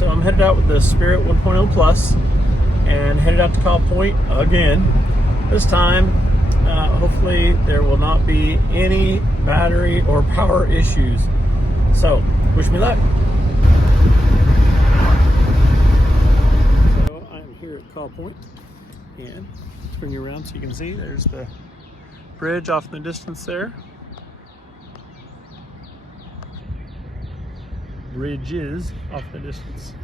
So I'm headed out with the Spirit 1.0 Plus and headed out to KAW Point again. This time, hopefully there will not be any battery or power issues. So, wish me luck. So I'm here at KAW Point, and let's bring you around so you can see. There's the bridge off in the distance there. Bridges off in the distance,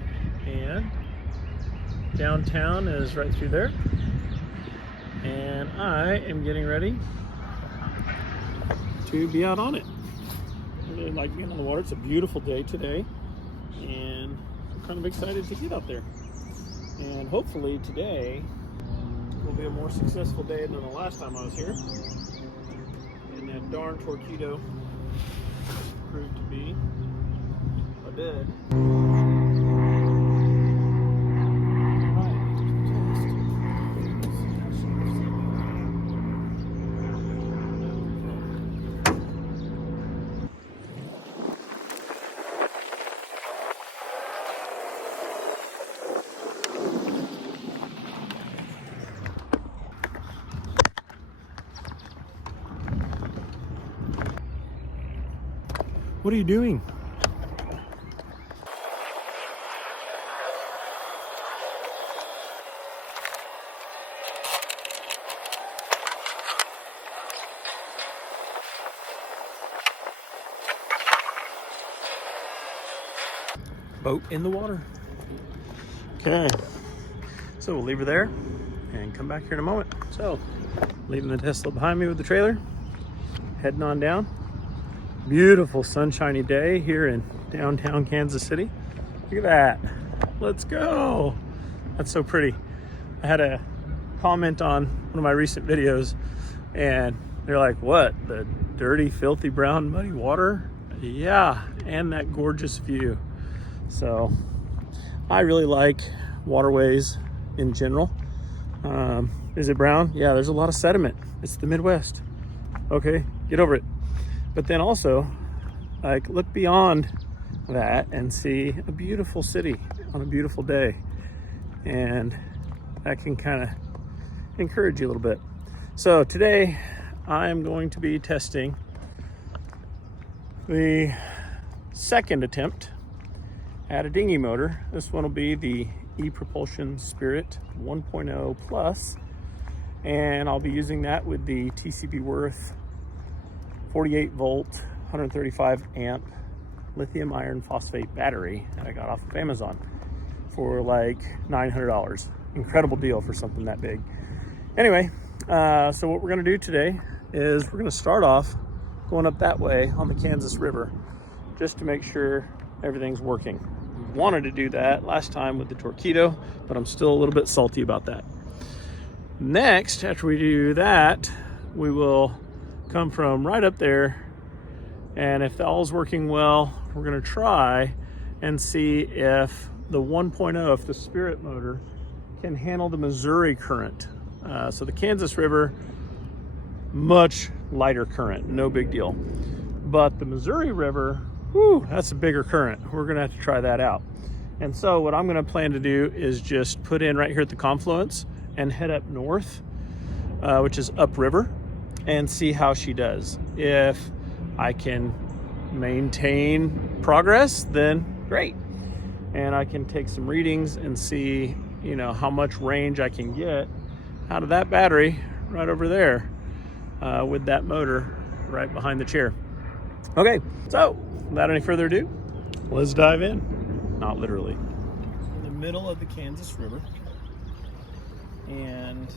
and downtown is right through there. And I am getting ready to be out on it. I really like being on the water. It's a beautiful day today, and I'm kind of excited to get out there. And hopefully today will be a more successful day than the last time I was here. And that darn torpedo proved to be dead. What are you doing? Boat in the water. Okay, so we'll leave her there and come back here in a moment. So, leaving the Tesla behind me with the trailer, heading on down. Beautiful sunshiny day here in downtown Kansas City. Look at that. Let's go. That's so pretty. I had a comment on one of my recent videos, and they're like, what? The dirty, filthy, brown, muddy water? Yeah, and that gorgeous view. So I really like waterways in general. Is it brown? Yeah, there's a lot of sediment. It's the Midwest. Okay, get over it. But then also, like, look beyond that and see a beautiful city on a beautiful day. And that can kind of encourage you a little bit. So today I'm going to be testing the second attempt at a dinghy motor. This one will be the ePropulsion Spirit 1.0 Plus, and I'll be using that with the TCB Worth 48 volt 135 amp lithium iron phosphate battery that I got off of Amazon for like $900. Incredible deal for something that big. Anyway, so what we're going to do today is we're going to start off going up that way on the Kansas River just to make sure everything's working. Wanted to do that last time with the torpedo, but I'm still a little bit salty about that. Next, after we do that, we will come from right up there, and if all's working well, we're going to try and see if the 1.0, if the Spirit motor can handle the Missouri current. So the Kansas River, much lighter current, no big deal. But the Missouri River, whew, that's a bigger current. We're gonna have to try that out. And so what I'm gonna plan to do is just put in right here at the confluence and head up north, which is Upriver, and see how she does. If I can maintain progress, then great. And I can take some readings and see, you know, how much range I can get out of that battery right over there with that motor right behind the chair. Okay, so without any further ado, let's dive in. Not literally. In the middle of the Kansas River, and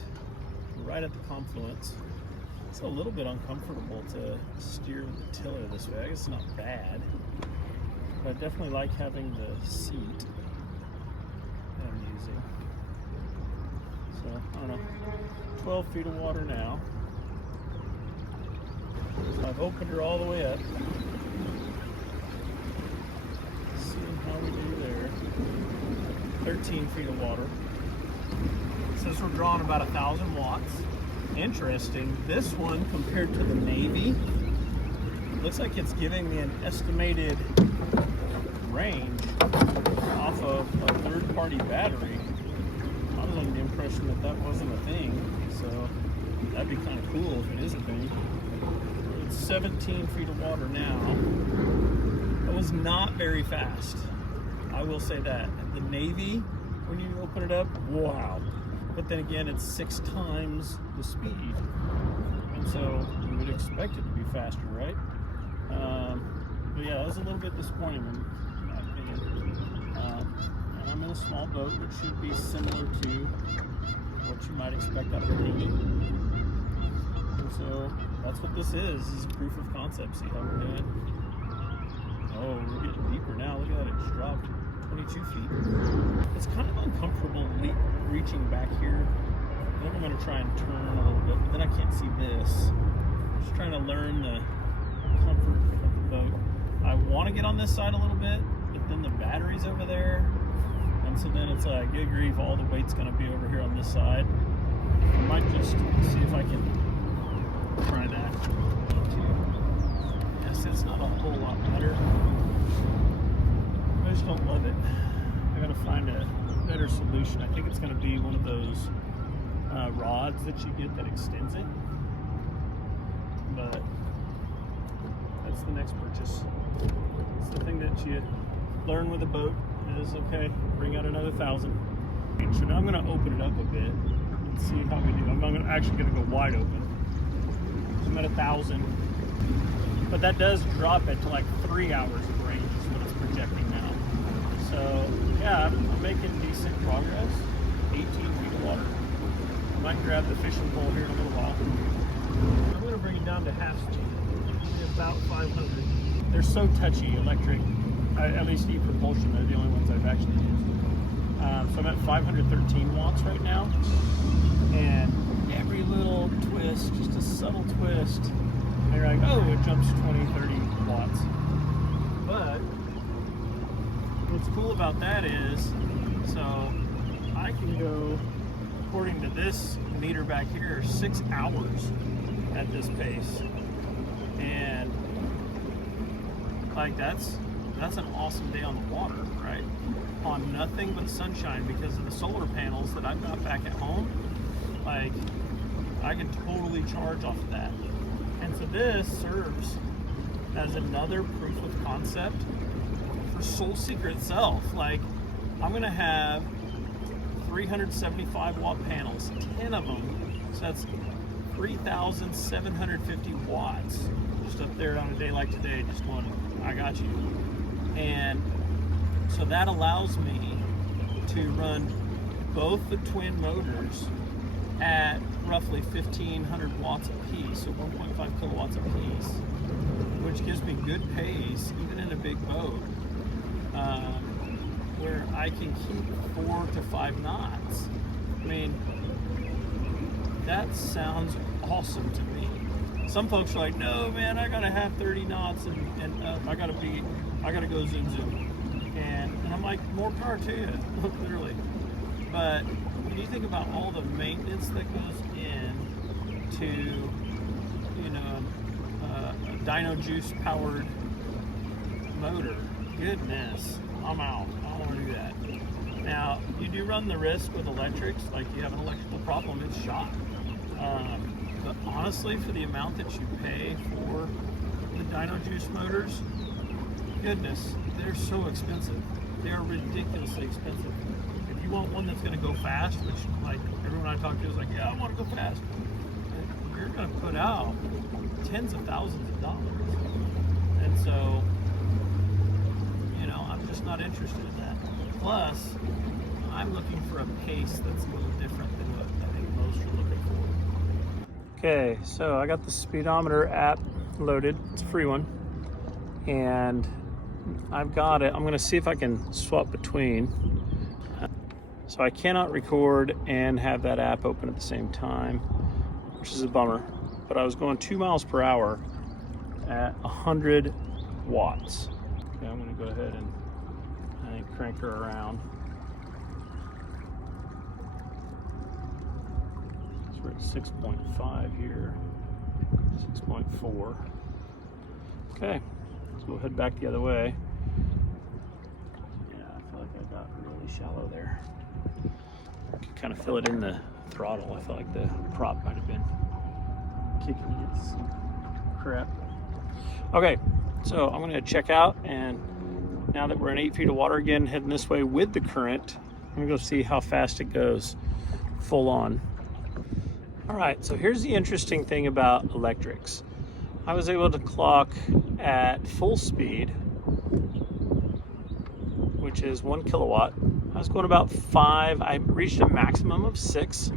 right at the confluence. It's a little bit uncomfortable to steer the tiller this way. I guess it's not bad, but I definitely like having the seat that I'm using. So, I don't know, 12 feet of water now. So I've opened her all the way up. Seeing how we do there. 13 feet of water. Says we're drawing about 1,000 watts. Interesting, this one compared to the Navy, looks like it's giving me an estimated range off of third-party battery. I was under the impression that that wasn't a thing, so that'd be kind of cool if it is a thing. It's 17 feet of water now. It was not very fast, I will say that. The Navy, when you open it up, wow. But then again, it's 6 times the speed. And so you would expect it to be faster, right? But yeah, that was a little bit disappointing in my opinion. And I'm in a small boat, which should be similar to what you might expect out of a dinghy. And so that's what this is a proof of concept. See how we're doing? Oh, we're getting deeper now. Look at that, it just dropped 22 feet. It's kind of uncomfortable reaching back here. I think I'm going to try and turn a little bit, but then I can't see this. I'm just trying to learn the comfort of the boat. I want to get on this side a little bit, but then the battery's over there. And so then it's like, good grief, all the weight's going to be over here on this side. I might just see if I can try that. Yes, it's not a whole lot better. I just don't love it. I gotta find a better solution. I think it's gonna be one of those rods that you get that extends it. But that's the next purchase. It's the thing that you learn with a boat is, okay, bring out another 1,000. So now I'm gonna open it up a bit and see how we do. I'm actually gonna go wide open. So I'm at 1,000. But that does drop it to like 3 hours of range is what it's projecting now. So yeah, I'm making decent progress. 18 feet of water. I might grab the fishing pole here in a little while. I'm gonna bring it down to half speed, about 500. They're so touchy, electric, at least ePropulsion, they're the only ones I've actually used. So I'm at 513 watts right now. And every little twist, just a subtle twist, and you're like, oh, it jumps 20, 30 watts. But what's cool about that is, so I can go, according to this meter back here, 6 hours at this pace. And like that's an awesome day on the water, right? On nothing but sunshine because of the solar panels that I've got back at home. Like, I can totally charge off of that. And so this serves as another proof of concept for Soul Seeker itself. Like, I'm gonna have 375 watt panels, 10 of them. So that's 3,750 watts just up there on a day like today, just going, I got you. And so that allows me to run both the twin motors at roughly 1,500 watts a piece, so 1.5 kilowatts a piece, which gives me good pace, even in a big boat, where I can keep 4 to 5 knots. I mean, that sounds awesome to me. Some folks are like, no, man, I gotta have 30 knots and I gotta go zoom. And I'm like, more power to you, literally. But when you think about all the maintenance that goes in to, you know, a dyno juice powered motor, goodness, I'm out. I don't want to do that. Now, you do run the risk with electrics, like you have an electrical problem, it's shot. But honestly, for the amount that you pay for the dyno juice motors, goodness, they're so expensive. They are ridiculously expensive. If you want one that's going to go fast, which like everyone I talk to is like, yeah, I want to go fast, you're going to put out tens of thousands of dollars. And so, you know, I'm just not interested in that. Plus, I'm looking for a pace that's a little different than what I think most are looking for. Okay, so I got the speedometer app loaded. It's a free one. And I've got it. I'm going to see if I can swap between. So I cannot record and have that app open at the same time, which is a bummer. But I was going 2 miles per hour at 100 watts. Okay, I'm going to go ahead and I think crank her around. So we're at 6.5 here, 6.4. Okay, so we'll head back the other way. Yeah, I feel like I got really shallow there. I can kind of feel it in the throttle. I feel like the prop might have been kicking its crap. Okay, so I'm going to check out, and now that we're in 8 feet of water again, heading this way with the current, I'm going to go see how fast it goes full on. All right, so here's the interesting thing about electrics. I was able to clock at full speed, which is 1 kilowatt. I was going about 5. I reached a maximum of 6,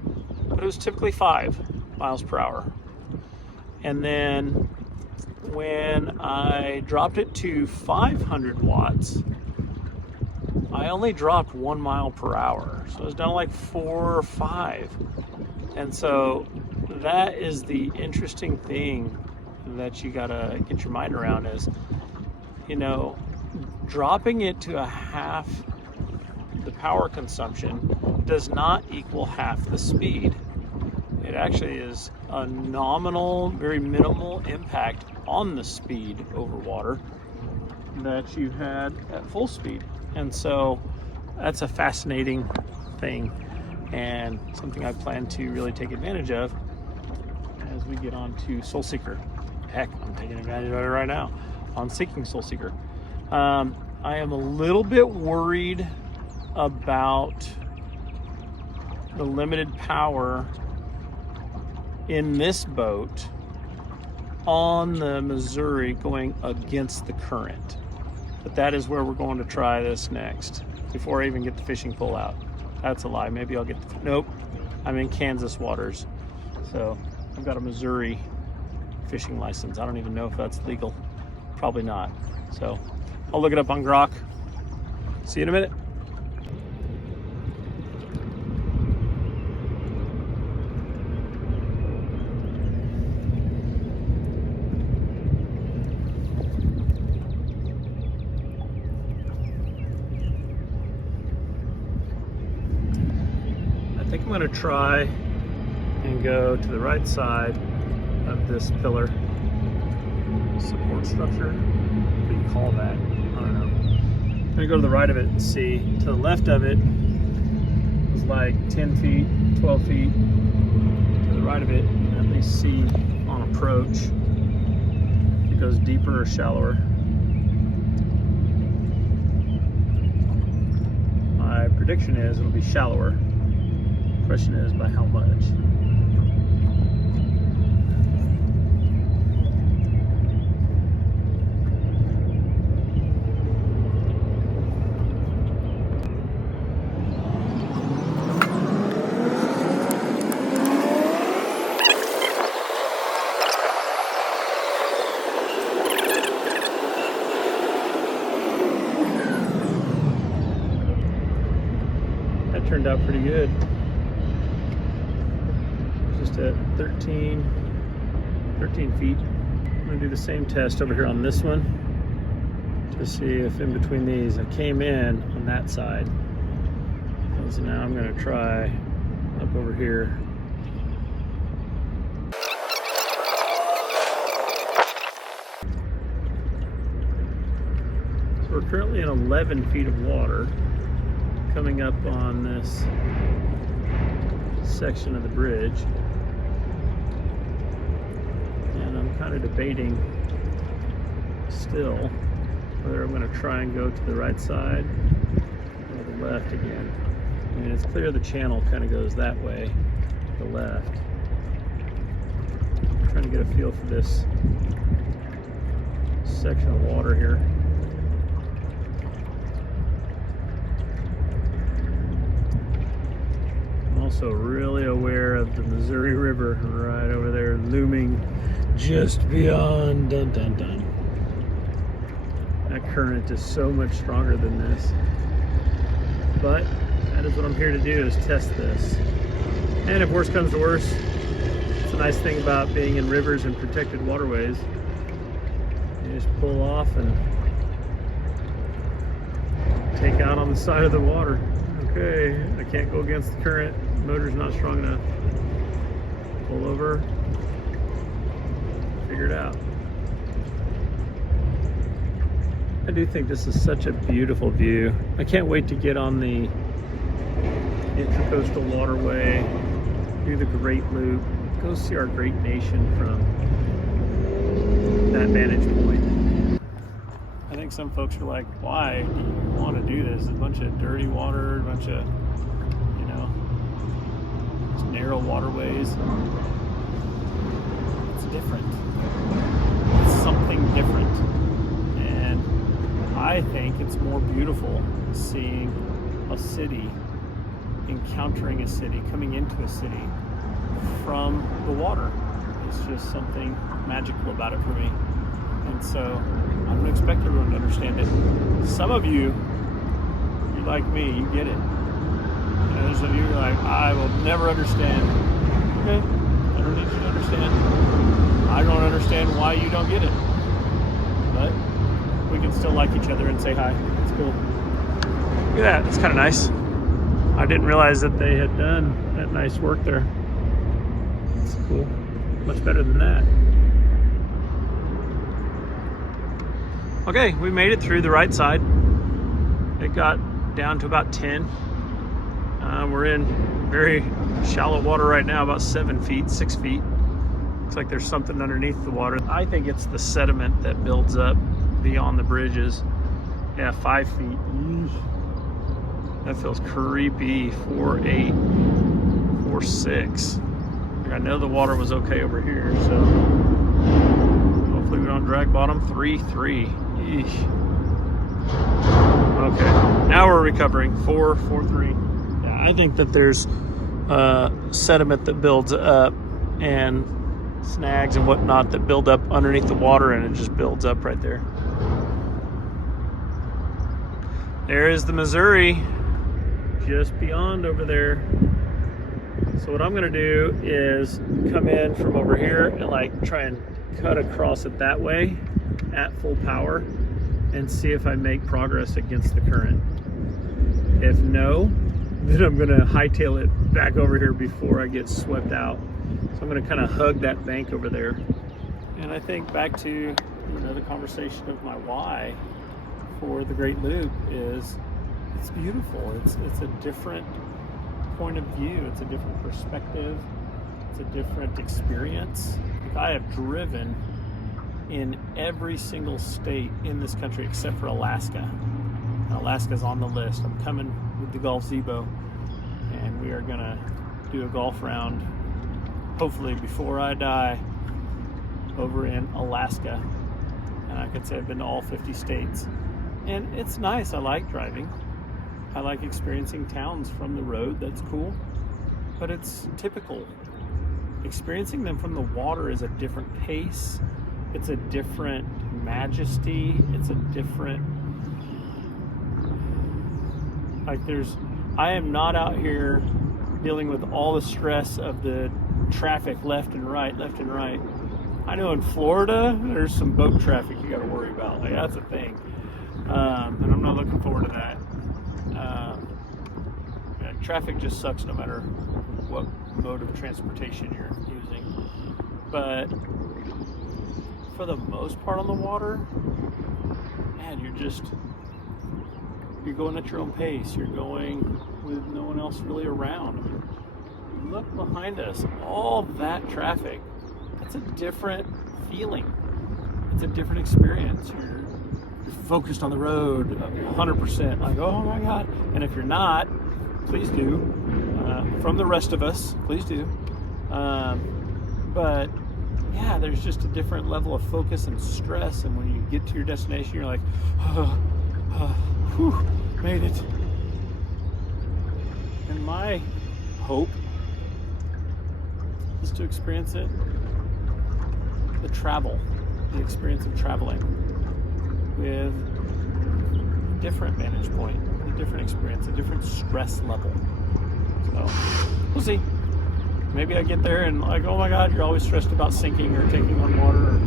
but it was typically 5 miles per hour. And then when I dropped it to 500 watts, I only dropped 1 mile per hour. So it was down to like 4 or 5. And so that is the interesting thing that you gotta get your mind around is, you know, dropping it to a half the power consumption does not equal half the speed. It actually is a nominal, very minimal impact on the speed over water that you had at full speed. And so that's a fascinating thing and something I plan to really take advantage of as we get on to Soul Seeker. Heck, I'm taking advantage of it right now on Seeking Soul Seeker. I am a little bit worried about the limited power in this boat on the Missouri going against the current. But that is where we're going to try this next before I even get the fishing pole out. That's a lie. Maybe I'll get the, nope. I'm in Kansas waters. So I've got a Missouri fishing license. I don't even know if that's legal. Probably not. So I'll look it up on Grok. See you in a minute. I think I'm going to try and go to the right side of this pillar support structure. What do you call that? I don't know. I'm going to go to the right of it and see. To the left of it was like 10 feet, 12 feet. To the right of it, you can at least see on approach if it goes deeper or shallower. My prediction is it'll be shallower. Question is by how much. That turned out pretty good. Just at 13 feet. I'm going to do the same test over here on this one to see if in between these I came in on that side. And so now I'm going to try up over here. So we're currently in 11 feet of water coming up on this section of the bridge. And I'm kind of debating still whether I'm going to try and go to the right side or the left again. I mean, it's clear the channel kind of goes that way, to the left. I'm trying to get a feel for this section of water here. I'm also really aware of the Missouri River right over there looming just beyond. Dun dun dun. That current is so much stronger than this. But that is what I'm here to do, is test this. And if worse comes to worse, it's a nice thing about being in rivers and protected waterways. You just pull off and take out on the side of the water. Okay, I can't go against the current. The motor's not strong enough. Pull over. Figure it out. I do think this is such a beautiful view. I can't wait to get on the Intracoastal waterway, do the Great Loop, go see our great nation from that vantage point. I think some folks are like, why do you want to do this? A bunch of dirty water, a bunch of, you know, narrow waterways. It's different. It's something different. And I think it's more beautiful seeing a city, encountering a city, coming into a city from the water. It's just something magical about it for me. And so I don't expect everyone to understand it. Some of you, you're like me, you get it. And others of you are like, I will never understand. Okay, I don't need you to understand. I don't understand why you don't get it. But we can still like each other and say hi. It's cool. Look at that, it's kind of nice. I didn't realize that they had done that nice work there. It's cool. Much better than that. Okay, we made it through the right side. It got down to about 10. We're in very shallow water right now, about 7 feet, 6 feet. Looks like there's something underneath the water. I think it's the sediment that builds up beyond the bridges. Yeah, 5 feet. Yeesh. That feels creepy. 4.8, 4.6. I know the water was okay over here, so hopefully we don't drag bottom. 3.3. Eesh. Okay, now we're recovering. 4.3. Yeah, I think that there's sediment that builds up and snags and whatnot that build up underneath the water, and it just builds up right there. There is the Missouri, just beyond over there. So what I'm gonna do is come in from over here and like try and cut across it that way at full power and see if I make progress against the current. If no, then I'm gonna hightail it back over here before I get swept out. So I'm gonna kind of hug that bank over there. And I think back to, you know, the conversation of my why for the Great Loop is it's beautiful. It's a different point of view. It's a different perspective. It's a different experience. I have driven in every single state in this country except for Alaska. And Alaska's on the list. I'm coming with the Golf Zebo, and we are gonna do a golf round, hopefully before I die, over in Alaska. And I could say I've been to all 50 states. And it's nice. I like driving. I like experiencing towns from the road. That's cool. But it's typical. Experiencing them from the water is a different pace. It's a different majesty. It's a different, like I am not out here dealing with all the stress of the traffic left and right. I know in Florida, there's some boat traffic you gotta worry about. Like, that's a thing. And I'm not looking forward to that. Traffic just sucks no matter what mode of transportation you're using. But for the most part on the water, man, you're going at your own pace. You're going with no one else really around. I mean, look behind us, all that traffic. That's a different feeling. It's a different experience. You're focused on the road 100%, like, oh my God. And if you're not, please do. From the rest of us, please do. But yeah, there's just a different level of focus and stress. And when you get to your destination, you're like, whew, made it. And my hope is to experience it. The experience of traveling with a different vantage point, a different experience, a different stress level. So we'll see. Maybe I get there and like, oh my God, you're always stressed about sinking or taking on water. Or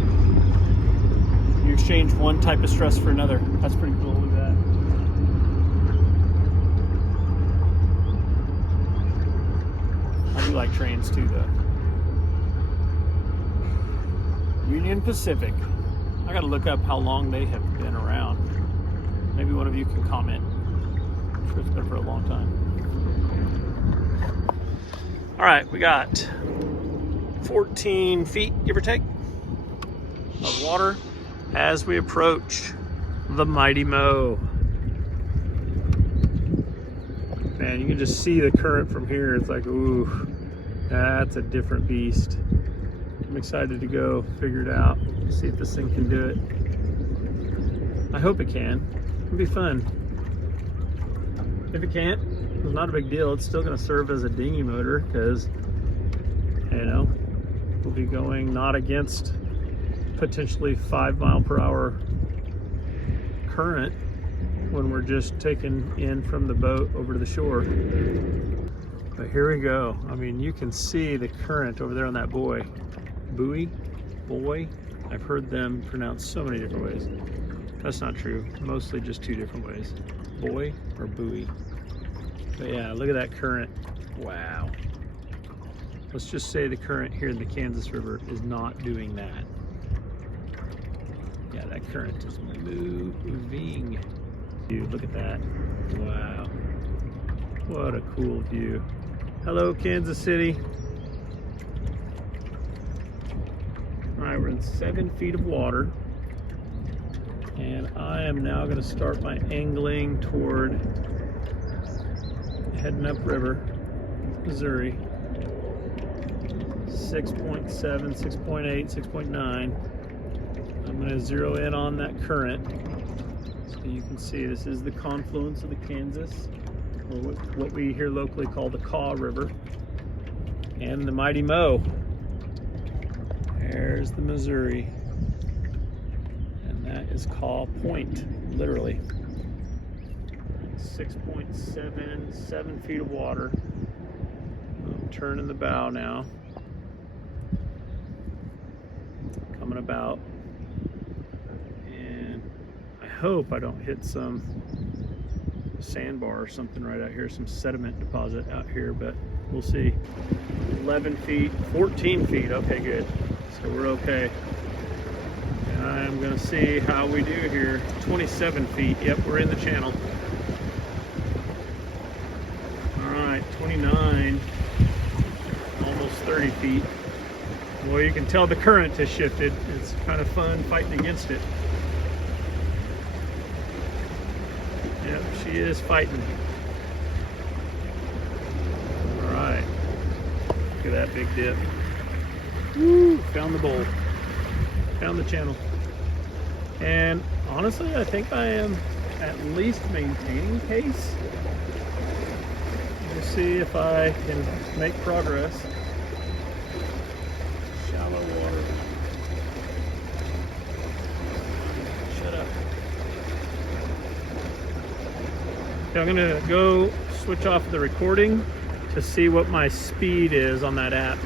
you exchange one type of stress for another. That's pretty cool. Look at that. I do like trains too, though. Union Pacific. I gotta look up how long they have been around. Maybe one of you can comment. I'm sure it's been for a long time. All right, we got 14 feet, give or take, of water as we approach the mighty Mo. Man, you can just see the current from here. It's like, ooh, that's a different beast. I'm excited to go figure it out, see if this thing can do it. I hope it can. It'll be fun. If it can't, it's not a big deal. It's still going to serve as a dinghy motor because, you know, we'll be going not against potentially 5 mile per hour current when we're just taking in from the boat over to the shore. But here we go. I mean, you can see the current over there on that buoy. Boy. I've heard them pronounced so many different ways. That's not true. Mostly just 2 different ways. Boy or buoy. But yeah, look at that current. Wow. Let's just say the current here in the Kansas River is not doing that. Yeah, that current is moving. Dude, look at that. Wow. What a cool view. Hello, Kansas City. All right, we're in 7 feet of water. And I am now going to start my angling toward heading upriver, Missouri. 6.7, 6.8, 6.9. I'm going to zero in on that current. So you can see this is the confluence of the Kansas, or what we here locally call the KAW River, and the mighty Mo. There's the Missouri. That is KAW Point, literally. 6.7, 7 feet of water. I'm turning the bow now. Coming about. And I hope I don't hit some sandbar or something right out here, some sediment deposit out here, but we'll see. 11 feet, 14 feet, okay, good. So we're okay. I'm going to see how we do here. 27 feet. Yep, we're in the channel. All right, 29. Almost 30 feet. Well, you can tell the current has shifted. It's kind of fun fighting against it. Yep, she is fighting. All right. Look at that big dip. Woo, found the bowl. Found the channel. And honestly, I think I am at least maintaining pace. We'll see if I can make progress. Shallow water. Shut up. Okay, I'm gonna go switch off the recording to see what my speed is on that app.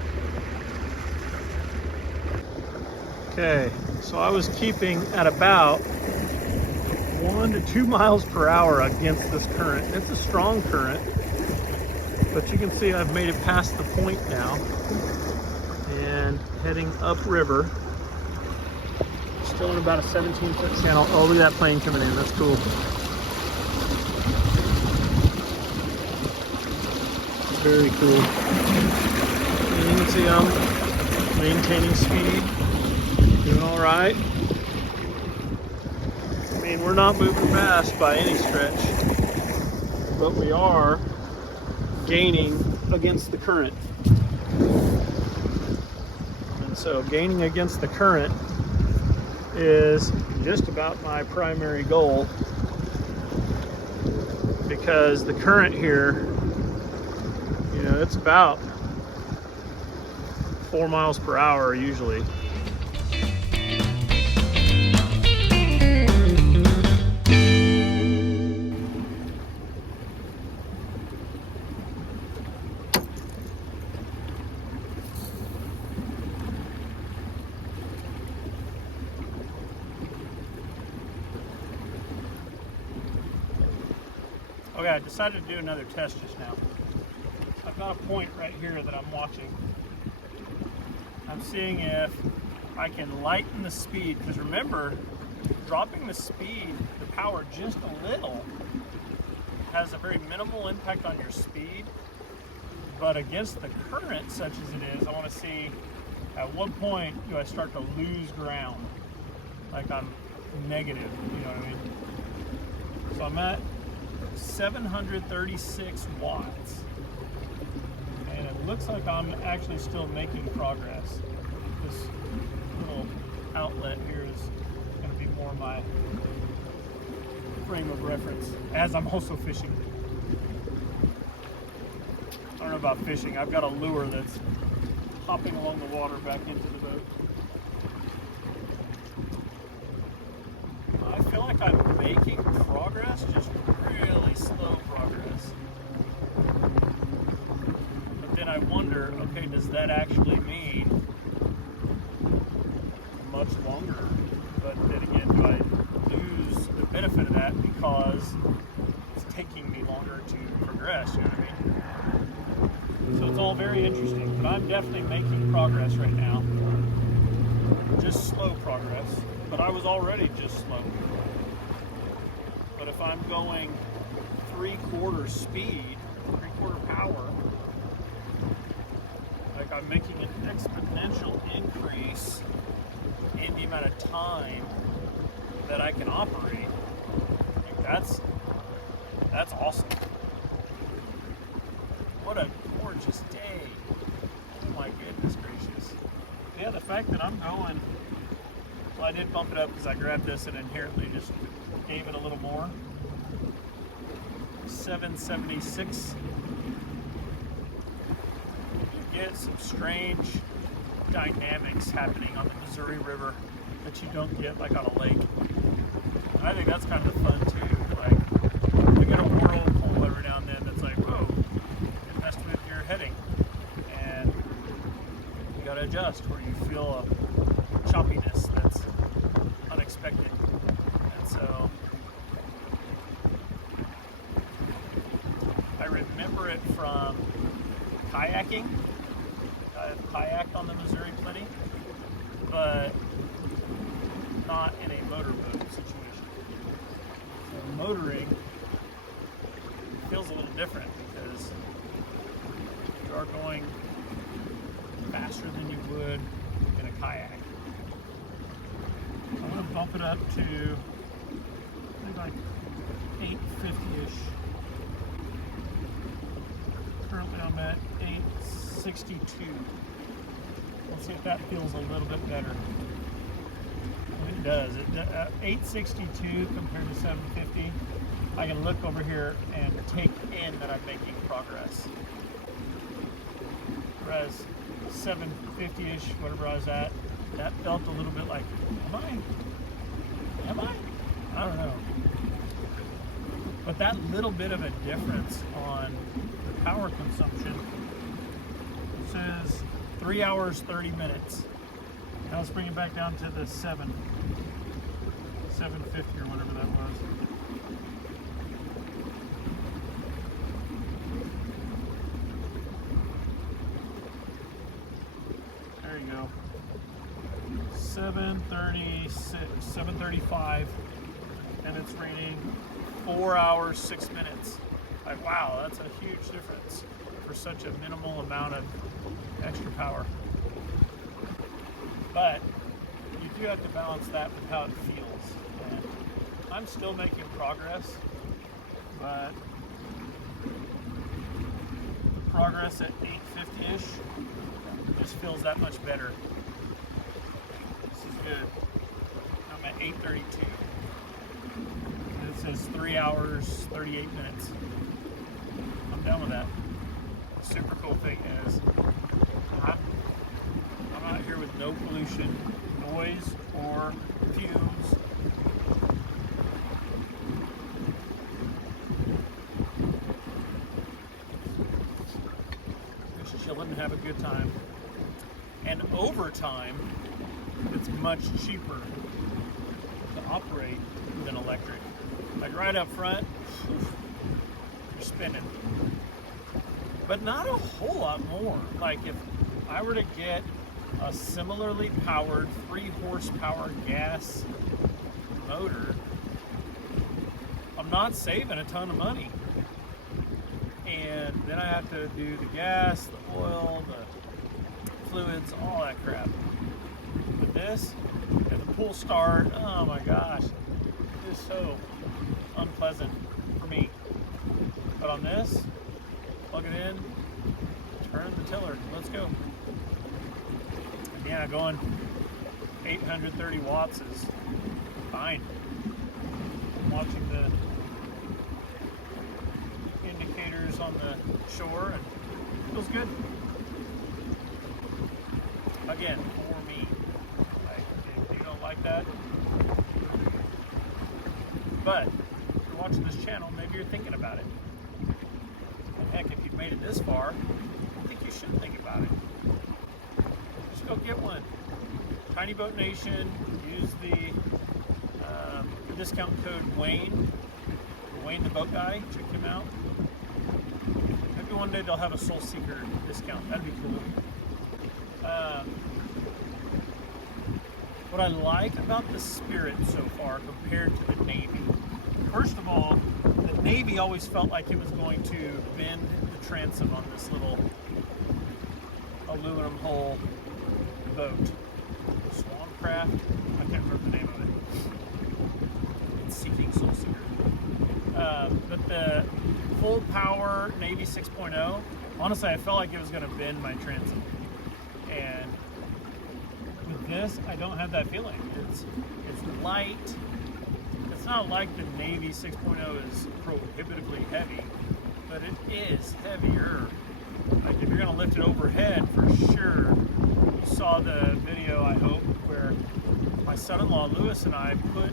Okay, so I was keeping at about 1 to 2 miles per hour against this current. It's a strong current, but you can see I've made it past the point now and heading upriver. Still in about a 17-foot channel. Oh, look at that plane coming in. That's cool. Very cool. And you can see I'm maintaining speed. Doing all right. I mean, we're not moving fast by any stretch, but we are gaining against the current. And so gaining against the current is just about my primary goal, because the current here, you know, it's about 4 miles per hour usually. Okay, I decided to do another test just now. I've got a point right here that I'm watching. I'm seeing if I can lighten the speed, because remember, dropping the speed, the power just a little, has a very minimal impact on your speed. But against the current, such as it is, I want to see at what point do I start to lose ground, like I'm negative, you know what I mean? So I'm at 736 watts, and it looks like I'm actually still making progress. This little outlet here is going to be more my frame of reference as I'm also fishing. I don't know about fishing. I've got a lure that's hopping along the water back into the boat. I feel like I'm making progress, just really slow progress. But then I wonder, okay, does that actually mean much longer? But then again, do I lose the benefit of that because it's taking me longer to progress, you know what I mean? So it's all very interesting, but I'm definitely making progress right now. Just slow progress, but I was already just slow. But if I'm going 3/4 speed, 3/4 power, like I'm making an exponential increase in the amount of time that I can operate. I think that's awesome. What a gorgeous day. Oh my goodness gracious. Yeah, the fact that I'm going, well, I did bump it up because I grabbed this and inherently just gave it a little more. 776. You get some strange dynamics happening on the Missouri River that you don't get like on a lake. And I think that's kind of fun too. Like, you get a whirlpool every now and then that's like, whoa, it messed with your heading. And you gotta adjust where you feel a choppiness that's unexpected. And so I remember it from kayaking. I've kayaked on the Missouri plenty, but not in a motorboat situation. So motoring feels a little different because you are going faster than you would in a kayak. I'm going to bump it up to, I think, like 850-ish. Currently I'm at 862. Let's see if that feels a little bit better. It does. 862 compared to 750. I can look over here and take in that I'm making progress. Whereas 750-ish, whatever I was at, that felt a little bit like, am I? I don't know. But that little bit of a difference on the power consumption, it says 3 hours, 30 minutes. Now let's bring it back down to the 750 or whatever that was. There you go. 736, 735, and it's raining 4 hours, 6 minutes. Like, wow, that's a huge difference for such a minimal amount of extra power. But you do have to balance that with how it feels. And I'm still making progress, but progress at 850-ish just feels that much better. This is good. I'm at 832. And it says 3 hours, 38 minutes. I'm done with that. The super cool thing is I'm out here with no pollution, noise, or fumes. Just chilling and have a good time. And over time, it's much cheaper to operate than electric. Like right up front, you're spinning. But not a whole lot more. Like if I were to get a similarly powered 3 horsepower gas motor, I'm not saving a ton of money. And then I have to do the gas, the oil, the fluids, all that crap. With this, and the pull start, oh my gosh, it is so unpleasant for me. But on this, plug it in, turn the tiller, let's go. And yeah, going 830 watts is fine. I'm watching the indicators on the shore and it feels good. Again, for me. Like, if you don't like that, but if you're watching this channel, maybe you're thinking about it. And heck, if you've made it this far, I think you should think about it. Just go get one. Tiny Boat Nation, use the discount code Wayne. Wayne the boat guy, check him out. Maybe one day they'll have a Soul Seeker discount. That'd be cool. What I like about the Spirit so far compared to the Navy, first of all, the Navy always felt like it was going to bend the transom on this little aluminum hull boat. Swancraft, I can't remember the name of it. It's Seeking Soul Seeker. But the full power Navy 6.0, honestly, I felt like it was going to bend my transom. And with this, I don't have that feeling. It's light. It's not like the Navy 6.0 is prohibitively heavy, but it is heavier. Like if you're going to lift it overhead, for sure. You saw the video, I hope, where my son-in-law Lewis and I put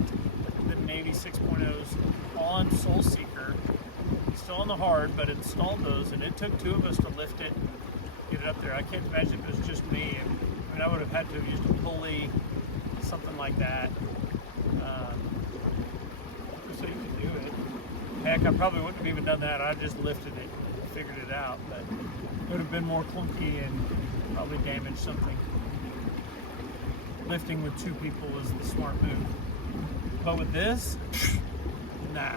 the Navy 6.0s on Soul Seeker, still on the hard, but installed those, and it took two of us to lift it, get it up there. I can't imagine if it was just me. I mean, I would have had to have used a pulley, something like that, so you could do it. Heck, I probably wouldn't have even done that. I just lifted it and figured it out, but it would have been more clunky and probably damaged something. Lifting with two people is the smart move. But with this, nah.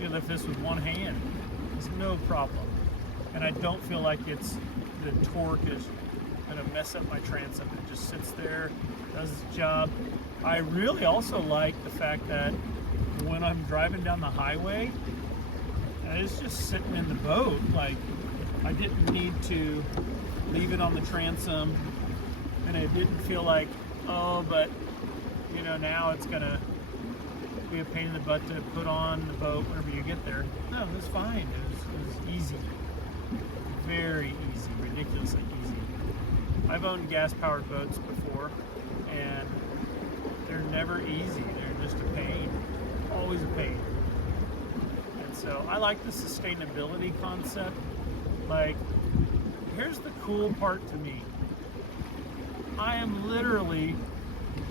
You lift this with one hand. It's no problem. And I don't feel like the torque is gonna mess up my transom. It just sits there, does its job. I really also like the fact that when I'm driving down the highway, it's just sitting in the boat. Like, I didn't need to leave it on the transom, and it didn't feel like, oh, but you know, now it's gonna be a pain in the butt to put on the boat whenever you get there. No, it was fine. It was easy, very easy, ridiculously easy. I've owned gas-powered boats before, and they're never easy. They're just a pain, always a pain. And so I like the sustainability concept. Like, here's the cool part to me. I am literally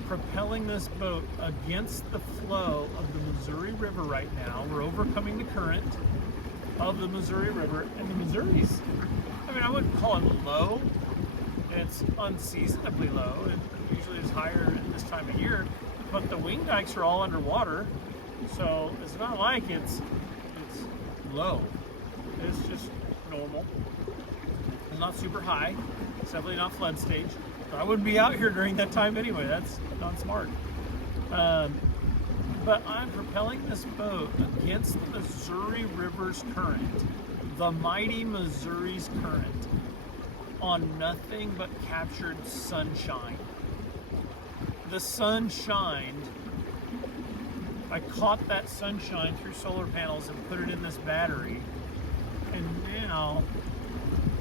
propelling this boat against the flow of the Missouri River right now. We're overcoming the current of the Missouri River, and the Missouri's, I mean, I wouldn't call it low. It's unseasonably low. It usually is higher at this time of year, but the wing dikes are all underwater, so it's not like it's low. It's just normal. It's not super high. It's definitely not flood stage. I wouldn't be out here during that time anyway. That's not smart. But I'm propelling this boat against the Missouri River's current, the mighty Missouri's current, on nothing but captured sunshine. The sun shined. I caught that sunshine through solar panels and put it in this battery. And now,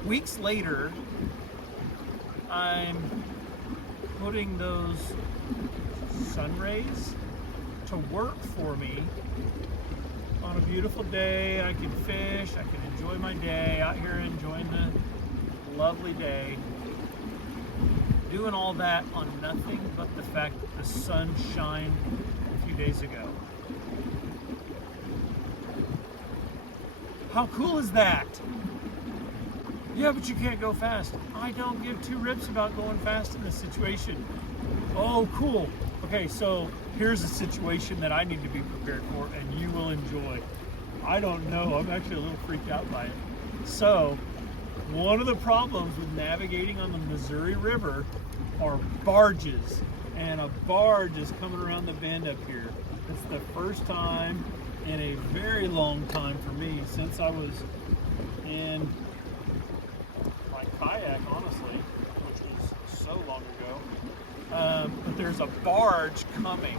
weeks later, I'm putting those sun rays to work for me on a beautiful day. I can fish, I can enjoy my day out here, enjoying the lovely day, doing all that on nothing but the fact that the sun shined a few days ago. How cool is that? Yeah, but you can't go fast. I don't give two rips about going fast in this situation. Oh, cool. Okay, so here's a situation that I need to be prepared for, and you will enjoy. I don't know. I'm actually a little freaked out by it. So, One of the problems with navigating on the Missouri River are barges, and a barge is coming around the bend up here. It's the first time in a very long time for me since I was in my kayak, honestly, which was so long ago. But there's a barge coming,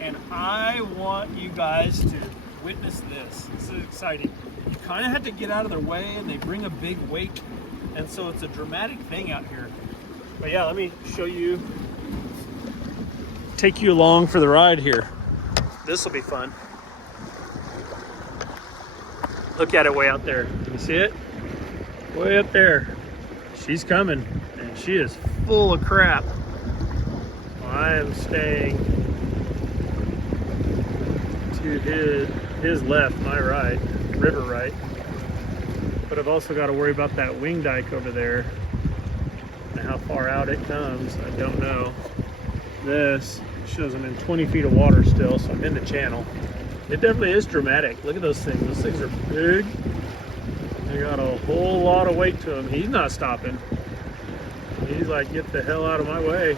and I want you guys to witness this. This is exciting. You kind of have to get out of their way, and they bring a big wake, and so it's a dramatic thing out here. But yeah, let me show you, take you along for the ride here. This will be fun. Look at it way out there. Can you see it? Way up there. She's coming, and she is full of crap. I am staying to his left, my right, river right. But I've also got to worry about that wing dike over there and how far out it comes. I don't know. This shows I'm in 20 feet of water still, so I'm in the channel. It definitely is dramatic. Look at those things. Those things are big. They got a whole lot of weight to them. He's not stopping. He's like, get the hell out of my way.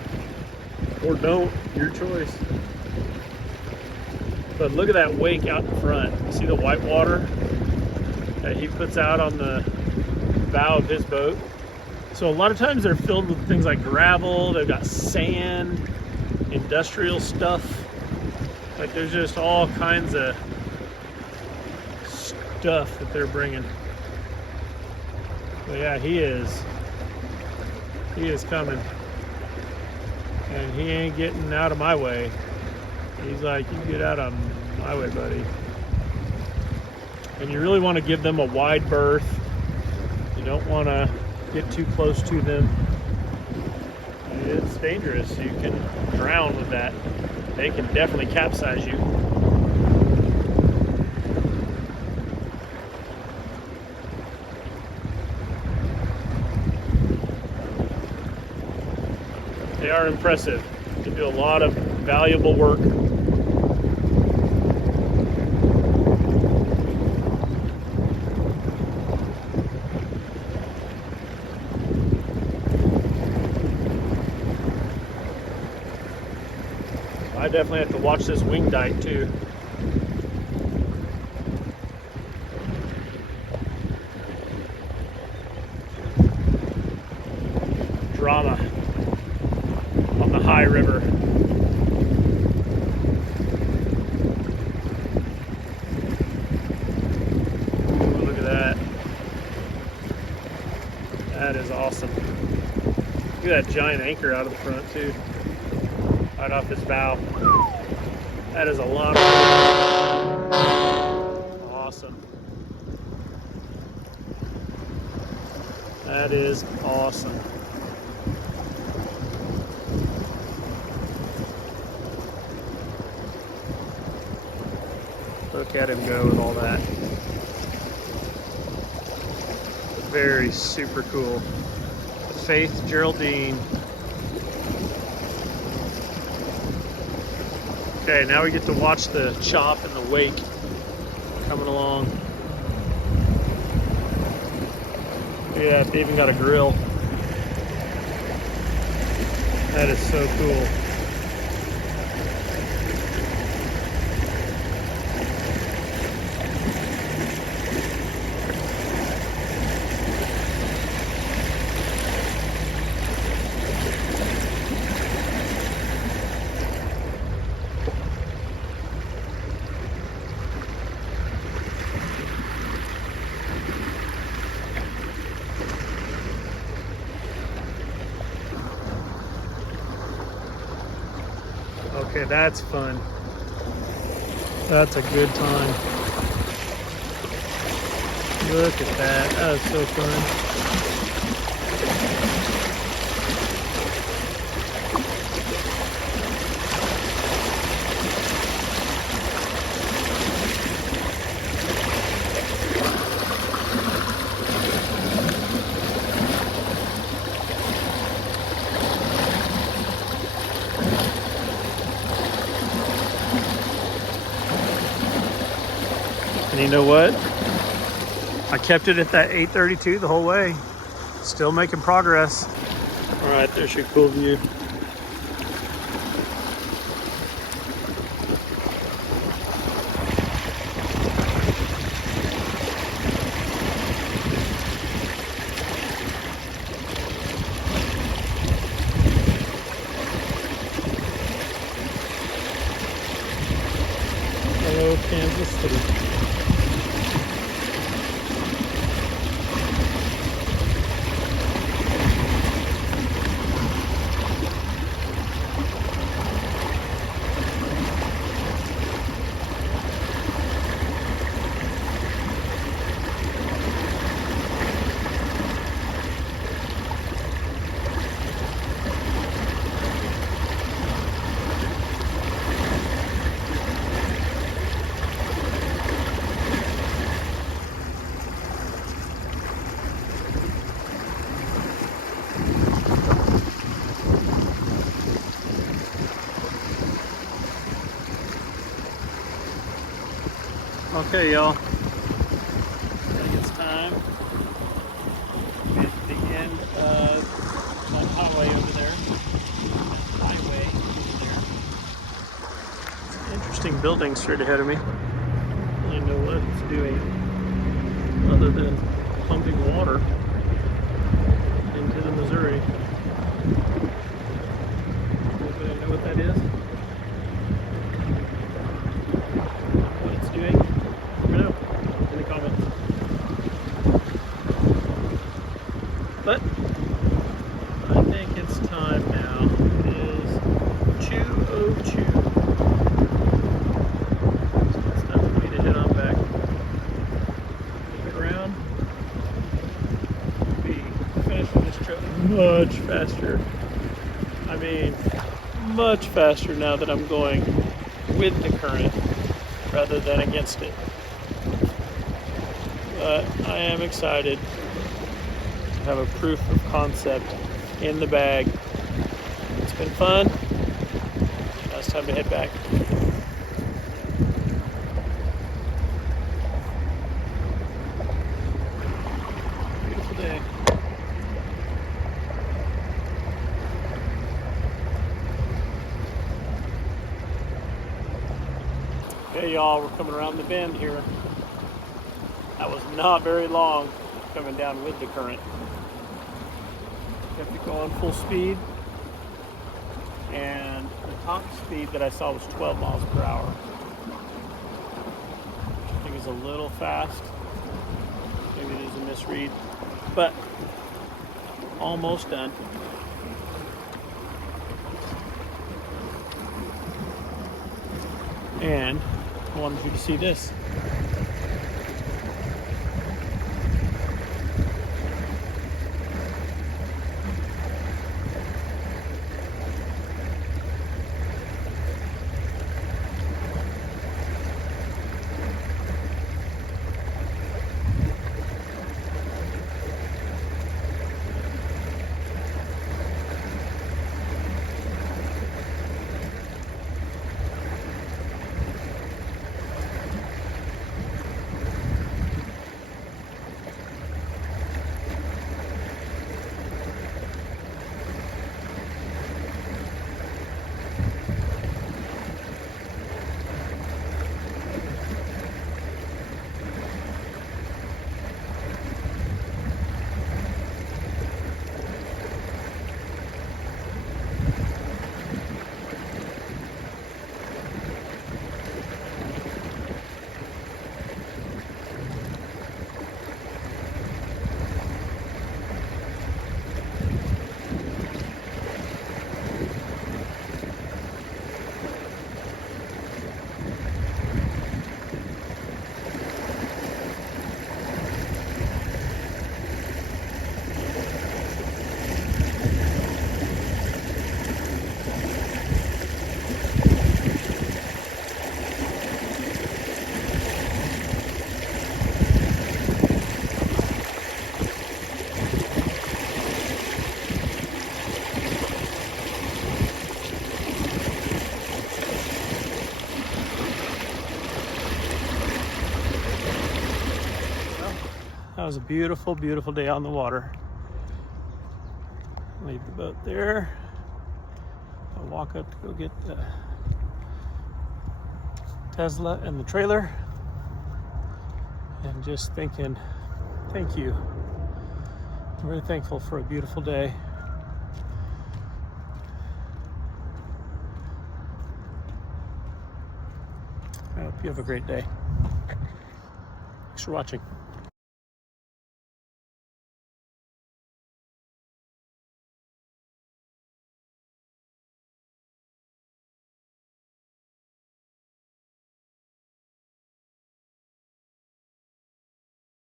Or don't, your choice. But look at that wake out in front. You see the white water that he puts out on the bow of his boat? So a lot of times they're filled with things like gravel, they've got sand, industrial stuff. Like there's just all kinds of stuff that they're bringing. But yeah, he is coming. And he ain't getting out of my way. He's like, you get out of my way, buddy. And you really want to give them a wide berth. You don't want to get too close to them. It's dangerous. You can drown with that. They can definitely capsize you. They are impressive. They do a lot of valuable work. I definitely have to watch this wing dike too. Drama on the high river. Ooh, look at that. That is awesome. Look at that giant anchor out of the front too. Right off his bow. That is a lot of awesome. That is awesome. Look at him go with all that. Very super cool. Faith Geraldine. Okay, now we get to watch the chop and the wake coming along. Yeah, they even got a grill. That is so cool. Okay, that's fun. That's a good time. Look at that. That is so fun. And you know what? I kept it at that 832 the whole way. Still making progress. All right, there's your cool view. Hello, Kansas City. Okay, y'all. I think it's time. We're at the end of that highway over there. It's an interesting building straight ahead of me. I don't really know what it's doing other than pumping water into the Missouri. Anybody know what that is? What it's doing? Let me know in the comments. But I think it's time now. It is 2:02. So it's time for me to head on back. Look around. Be finishing this trip much faster. I mean, much faster now that I'm going with the current rather than against it. But I am excited to have a proof of concept in the bag. It's been fun. Now it's time to head back. Beautiful day. Okay, y'all, we're coming around the bend here. That was not very long coming down with the current. Kept it going full speed, and the top speed that I saw was 12 miles per hour. Which I think is a little fast. Maybe it is a misread, but almost done. And I wanted you to see this. was a beautiful, beautiful day on the water. Leave the boat there. I'll walk up to go get the Tesla and the trailer. And just thinking, thank you. I'm really thankful for a beautiful day. I hope you have a great day. Thanks for watching.